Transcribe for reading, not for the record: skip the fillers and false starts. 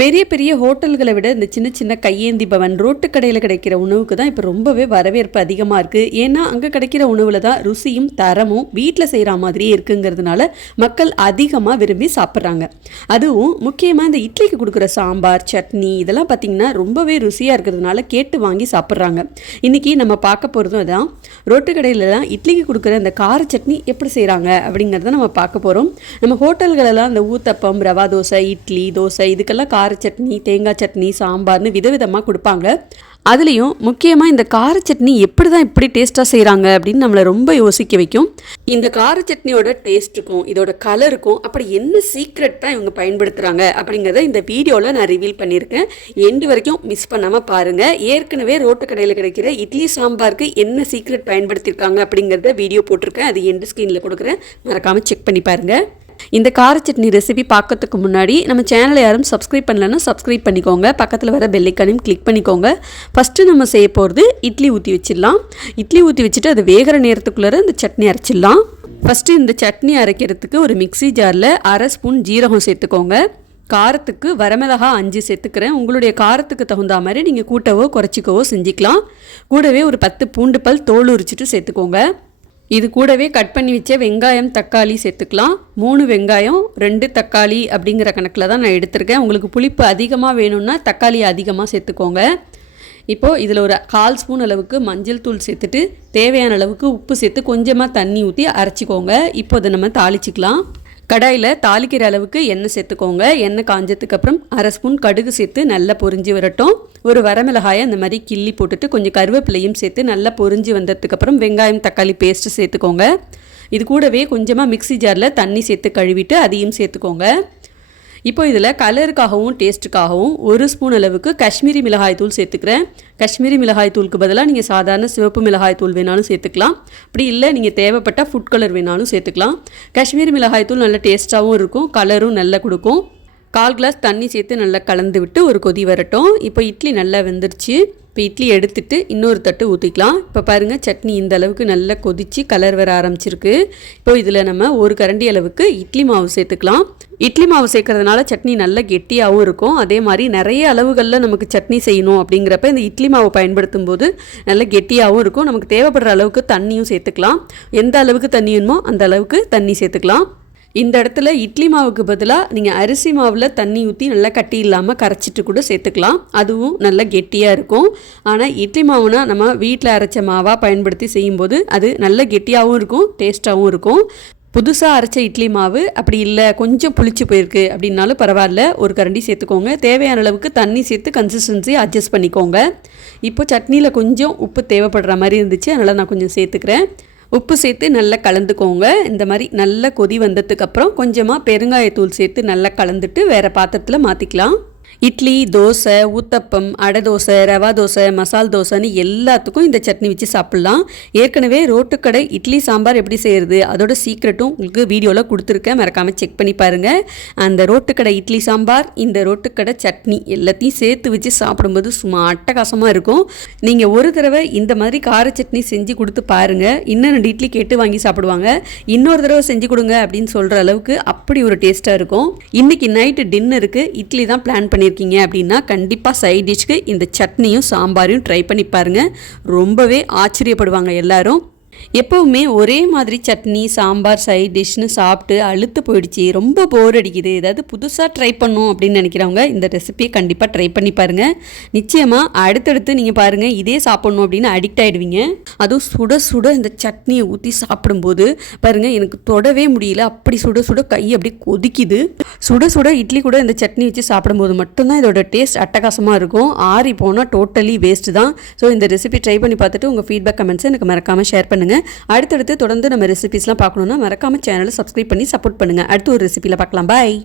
பெரிய பெரிய ஹோட்டல்களை விட இந்த சின்ன சின்ன கையேந்தி பவன் ரோட்டு கடையில் கிடைக்கிற உணவுக்கு தான் இப்போ ரொம்பவே வரவேற்பு அதிகமாக இருக்குது. ஏன்னா அங்கே கிடைக்கிற உணவில் தான் ருசியும் தரமும் வீட்டில் செய்கிற மாதிரியே இருக்குங்கிறதுனால மக்கள் அதிகமாக விரும்பி சாப்பிட்றாங்க. அதுவும் முக்கியமாக இந்த இட்லிக்கு கொடுக்குற சாம்பார் சட்னி இதெல்லாம் பார்த்திங்கன்னா ரொம்பவே ருசியாக இருக்கிறதுனால கேட்டு வாங்கி சாப்பிட்றாங்க. இன்றைக்கி நம்ம பார்க்க போகிறதும் அதான், ரோட்டு கடையிலலாம் இட்லிக்கு கொடுக்குற இந்த கார சட்னி எப்படி செய்கிறாங்க அப்படிங்கிறத நம்ம பார்க்க போகிறோம். நம்ம ஹோட்டல்களெல்லாம் இந்த ஊத்தப்பம், ரவா தோசை, இட்லி, தோசை இதுக்கெல்லாம் கார சட்னி, தேங்காய் சட்னி, சாம்பார்னு விதவிதமாக கொடுப்பாங்க. அதுலேயும் முக்கியமாக இந்த கார சட்னி எப்படி தான் இப்படி டேஸ்ட்டாக செய்கிறாங்க அப்படின்னு நம்மளை ரொம்ப யோசிக்க வைக்கும். இந்த கார சட்னியோட டேஸ்ட்டுக்கும் இதோட கலருக்கும் அப்படி என்ன சீக்ரெட் தான் இவங்க பயன்படுத்துகிறாங்க அப்படிங்கிறத இந்த வீடியோவில் நான் ரிவீல் பண்ணியிருக்கேன். எண்டு வரைக்கும் மிஸ் பண்ணாமல் பாருங்கள். ஏற்கனவே ரோட்டு கடையில் கிடைக்கிற இட்லி சாம்பாருக்கு என்ன சீக்ரெட் பயன்படுத்தியிருக்காங்க அப்படிங்கிறத வீடியோ போட்டிருக்கேன். அது எண்டு ஸ்க்ரீனில் கொடுக்குறேன், மறக்காமல் செக் பண்ணி பாருங்கள். இந்த கார சட்னி ரெசிபி பார்க்கறதுக்கு முன்னாடி நம்ம சேனலை யாரும் சப்ஸ்கிரைப் பண்ணலன்னா சப்ஸ்கிரைப் பண்ணிக்கோங்க. பக்கத்தில் வர பெல் ஐக்கானையும் கிளிக் பண்ணிக்கோங்க. ஃபஸ்ட்டு நம்ம செய்ய போகிறது இட்லி ஊற்றி வச்சிடலாம். இட்லி ஊற்றி வச்சுட்டு அது வேகிற நேரத்துக்குள்ளே இந்த சட்னி அரைச்சிடலாம். ஃபஸ்ட்டு இந்த சட்னி அரைக்கிறதுக்கு ஒரு மிக்சி ஜாரில் 1/2 ஸ்பூன் ஜீரகம் சேர்த்துக்கோங்க. காரத்துக்கு வரமிளகா 5 சேர்த்துக்கிறேன். உங்களுடைய காரத்துக்கு தகுந்த மாதிரி நீங்கள் கூட்டவோ குறைச்சிக்கவோ செஞ்சுக்கலாம். கூடவே ஒரு 10 பூண்டு பல் தோல் உரிச்சிட்டு சேர்த்துக்கோங்க. இது கூடவே கட் பண்ணி வச்ச வெங்காயம், தக்காளி சேர்த்துக்கலாம். 3 வெங்காயம் 2 தக்காளி அப்படிங்கிற கணக்கில் தான் நான் எடுத்திருக்கேன். உங்களுக்கு புளிப்பு அதிகமாக வேணும்னா தக்காளி அதிகமாக சேர்த்துக்கோங்க. இப்போது இதில் ஒரு 1/4 ஸ்பூன் அளவுக்கு மஞ்சள் தூள் சேர்த்துட்டு தேவையான அளவுக்கு உப்பு சேர்த்து கொஞ்சமாக தண்ணி ஊற்றி அரைச்சிக்கோங்க. இப்போ அதை நம்ம தாளிச்சிக்கலாம். கடாயில் தாளிக்கிற அளவுக்கு எண்ணெய் சேர்த்துக்கோங்க. எண்ணெய் காஞ்சதுக்கு அப்புறம் 1/2 ஸ்பூன் கடுகு சேர்த்து நல்லா பொரிஞ்சு வரட்டும். ஒரு வரமிளகாயை அந்த மாதிரி கிள்ளி போட்டுட்டு கொஞ்சம் கருவேப்பிலையும் சேர்த்து நல்லா பொரிஞ்சு வந்ததுக்கப்புறம் வெங்காயம், தக்காளி பேஸ்ட்டு சேர்த்துக்கோங்க. இது கூடவே கொஞ்சமாக மிக்சி ஜாரில் தண்ணி சேர்த்து கழுவிட்டு அதையும் சேர்த்துக்கோங்க. இப்போ இதில் கலருக்காகவும் டேஸ்ட்டுக்காகவும் 1 ஸ்பூன் அளவுக்கு காஷ்மீரி மிளகாய் தூள் சேர்த்துக்கிறேன். காஷ்மீரி மிளகாய் தூளுக்கு பதிலாக நீங்கள் சாதாரண சிவப்பு மிளகாய் தூள் வேணாலும் சேர்த்துக்கலாம். அப்படி இல்லை நீங்கள் தேவைப்பட்ட ஃபுட் கலர் வேணாலும் சேர்த்துக்கலாம். காஷ்மீரி மிளகாய் தூள் நல்ல டேஸ்ட்டாகவும் இருக்கும், கலரும் நல்லா கொடுக்கும். 1/4 கிளாஸ் தண்ணி சேர்த்து நல்லா கலந்து விட்டு ஒரு கொதி வரட்டும். இப்போ இட்லி நல்லா வெந்துருச்சு. இப்போ இட்லி எடுத்துட்டு இன்னொரு தட்டு ஊற்றிக்கலாம். இப்போ பாருங்கள், சட்னி இந்த அளவுக்கு நல்லா கொதித்து கலர் வர ஆரம்பிச்சிருக்கு. இப்போ இதில் நம்ம 1 கரண்டி அளவுக்கு இட்லி மாவு சேர்த்துக்கலாம். இட்லி மாவு சேர்க்கறதுனால சட்னி நல்லா கெட்டியாகவும் இருக்கும். அதே மாதிரி நிறைய அளவுகளில் நமக்கு சட்னி செய்யணும் அப்படிங்கிறப்ப இந்த இட்லி மாவு பயன்படுத்தும் போது நல்லா கெட்டியாகவும் இருக்கும். நமக்கு தேவைப்படுற அளவுக்கு தண்ணியும் சேர்த்துக்கலாம். எந்த அளவுக்கு தண்ணி வேணுமோ அந்த அளவுக்கு தண்ணி சேர்த்துக்கலாம். இந்த இடத்துல இட்லி மாவுக்கு பதிலாக நீங்கள் அரிசி மாவில் தண்ணி ஊற்றி நல்லா கட்டி இல்லாமல் கரைச்சிட்டு கூட சேர்த்துக்கலாம். அதுவும் நல்லா கெட்டியாக இருக்கும். ஆனால் இட்லி மாவுனா நம்ம வீட்டில் அரைச்ச மாவாக பயன்படுத்தி செய்யும்போது அது நல்ல கெட்டியாகவும் இருக்கும், டேஸ்ட்டாகவும் இருக்கும். புதுசாக அரைச்ச இட்லி மாவு அப்படி இல்லை கொஞ்சம் புளிச்சு போயிருக்கு அப்படின்னாலும் பரவாயில்ல, 1 கரண்டி சேர்த்துக்கோங்க. தேவையான அளவுக்கு தண்ணி சேர்த்து கன்சிஸ்டன்சி அட்ஜஸ்ட் பண்ணிக்கோங்க. இப்போ சட்னியில் கொஞ்சம் உப்பு தேவைப்படுற மாதிரி இருந்துச்சு, அதனால் நான் கொஞ்சம் சேர்த்துக்கிறேன். உப்பு சேர்த்து நல்லா கலந்துக்கோங்க. இந்த மாதிரி நல்லா கொதி வந்ததுக்கப்புறம் கொஞ்சமாக பெருங்காயத்தூள் சேர்த்து நல்லா கலந்துட்டு வேறு பாத்திரத்தில் மாற்றிக்கலாம். இட்லி, தோசை, ஊத்தப்பம், அடை தோசை, ரவா தோசை, மசால் தோசைன்னு எல்லாத்துக்கும் இந்த சட்னி வச்சு சாப்பிட்லாம். ஏற்கனவே ரோட்டுக்கடை இட்லி சாம்பார் எப்படி செய்கிறது அதோட சீக்ரெட்டும் உங்களுக்கு வீடியோவில் கொடுத்துருக்கேன், மறக்காமல் செக் பண்ணி பாருங்கள். அந்த ரோட்டுக்கடை இட்லி சாம்பார், இந்த ரோட்டுக்கடை சட்னி எல்லாத்தையும் சேர்த்து வச்சு சாப்பிடும்போது சும்மா அட்டகாசமாக இருக்கும். நீங்கள் ஒரு தடவை இந்த மாதிரி கார சட்னி செஞ்சு கொடுத்து பாருங்கள். இன்னும் 2 இட்லி கேட்டு வாங்கி சாப்பிடுவாங்க. இன்னொரு தடவை செஞ்சு கொடுங்க அப்படின்னு சொல்கிற அளவுக்கு அப்படி ஒரு டேஸ்ட்டாக இருக்கும். இன்றைக்கி நைட்டு டின்னருக்கு இட்லி தான் பிளான் பண்ணியிருக்கீங்க அப்படின்னா கண்டிப்பாக சைட் டிஷ்க்கு இந்த சட்னியும் சாம்பாரையும் ட்ரை பண்ணி பாருங்கள். ரொம்பவே ஆச்சரியப்படுவாங்க எல்லாரும். எப்போவுமே ஒரே மாதிரி சட்னி, சாம்பார், சைட் டிஷ்னு சாப்பிட்டு அழுத்து போயிடுச்சு, ரொம்ப போர் அடிக்குது, ஏதாவது புதுசாக ட்ரை பண்ணும் அப்படின்னு நினைக்கிறவங்க இந்த ரெசிபியை கண்டிப்பாக ட்ரை பண்ணி பாருங்கள். நிச்சயமாக அடுத்தடுத்து நீங்கள் பாருங்கள் இதே சாப்பிட்ணும் அப்படின்னு அடிக்ட் ஆகிடுவீங்க. அதுவும் சுட சுட இந்த சட்னியை ஊற்றி சாப்பிடும்போது பாருங்கள், எனக்கு தொடவே முடியல, அப்படி சுட சுட கை அப்படியே கொதிக்குது. சுட சுட இட்லி கூட இந்த சட்னி வச்சு சாப்பிடும்போது மட்டும்தான் இதோட டேஸ்ட் அட்டகாசமாக இருக்கும். ஆறி போனால் டோட்டலி வேஸ்ட்டு தான். ஸோ இந்த ரெசிபி ட்ரை பண்ணி பார்த்துட்டு உங்கள் ஃபீட்பேக் கமெண்ட்ஸை எனக்கு மறக்காமல் ஷேர் பண்ணுங்கள். அடுத்தடுத்து தொடர்ந்து நம்ம ரெசிபிஸ்லாம் பார்க்கணுன்னா மறக்காமல் சேனலை சப்ஸ்கிரைப் பண்ணி சப்போர்ட் பண்ணுங்கள். அடுத்து ஒரு ரெசிபியில் பார்க்கலாம். பாய்.